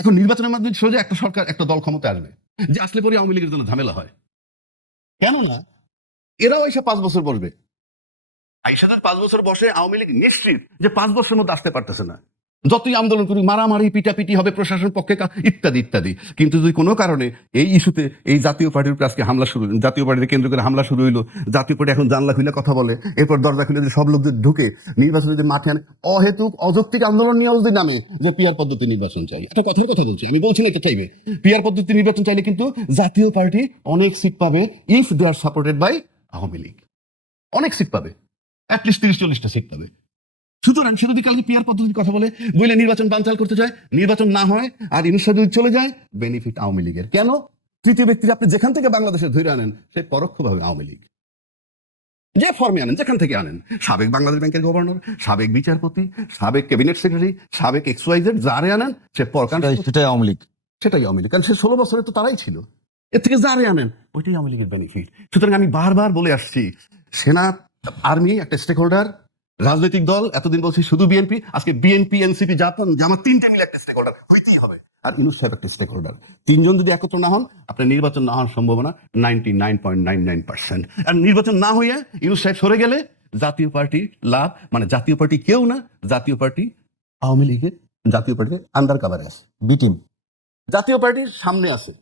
এখন নির্বাচনের মাধ্যমে সোজা একটা সরকার, একটা দল ক্ষমতা আসবে, যে আসলে পরে আওয়ামী লীগের জন্য ঝামেলা হয়। কেননা এরাও এসে পাঁচ বছর বসবে। আইসাদের পাঁচ বছর বসে আওয়ামী লীগ নিশ্চিত যে পাঁচ বছরের মধ্যে আসতে পারতেছে না। যতই আন্দোলন করি মারামারি, পিটাপিটি হবে প্রশাসন পক্ষে ইত্যাদি ইত্যাদি। কিন্তু যদি কোনো কারণে এই ইস্যুতে এই জাতীয় পার্টির উপরে আজকে হামলা শুরু জাতীয় পার্টিকে কেন্দ্র করে হামলা শুরু হইল, জাতীয় পার্টি এখন জানলা খুলে কথা বলে, এরপর দরজা খুলে সব লোক যদি ঢুকে, নির্বাচন যদি মাঠে আনে, অহেতুক, অযৌক্তিক আন্দোলন নিয়ে যদি নামে যে পিয়ার পদ্ধতি নির্বাচন চাই একটা কথার কথা বলছি, আমি বলছি না এটা চাইবে। পিয়ার পদ্ধতি নির্বাচন চাইলে কিন্তু জাতীয় পার্টি অনেক সিট পাবে if they are supported by Awami League. অনেক সিট পাবে। অ্যাটলিস্ট তিরিশ চল্লিশটা সিট পাবে। সুতরাং সে যদি কালকে পিয়ার পদ্ধতির কথা বলে বলে নির্বাচন বানচাল করতে চায় নির্বাচন না হয় আর ইনুসার যদি চলে যায় বেনিফিট আওয়ামী লীগের। কেন? তৃতীয় ব্যক্তিরা আপনি যেখান থেকে বাংলাদেশে ধরে আনেন সে পরোক্ষভাবে আওয়ামী লীগ। যে ফর্মে আনেন যেখান থেকে আনেন। সাবেক বাংলাদেশ ব্যাংকের গভর্নর সাবেক বিচারপতি সাবেক ক্যাবিনেট সেক্রেটারি সাবেক এক্স ওয়াইজেড যারে আনেন সে পরকান সেটাই- সেটাই আওয়ামী লীগ। সেটাই আওয়ামী লীগ। কারণ সে ষোলো বছরে তো তারাই ছিল। এর থেকে যারে আনেন ওইটাই আওয়ামী লীগের বেনিফিট সুতরাং আমি বারবার বলে আসছি সেনা আর্মি একটা স্টেক হোল্ডার রাজনৈতিক দল, এতদিন বলছি শুধু বিএনপি, আজকে বিএনপি, এনসিপি, জাপান জামাত তিনটে মিলে একটা স্টেক হোল্ডার হইতেই হবে। আর ইনুস সাহেব একটা স্টেক হোল্ডার তিনজন যদি একত্র না হন, আপনার নির্বাচন না হওয়ার সম্ভাবনা ninety nine point nine nine percent আর নির্বাচন না হইয়া ইনুস সাহেব সরে গেলে জাতীয় পার্টি লাভ মানে জাতীয় পার্টি কেউ না, জাতীয় পার্টি আওয়ামী লীগের, জাতীয় পার্টির আন্ডার কাভারে আছে বি টিম জাতীয় পার্টির সামনে আছে।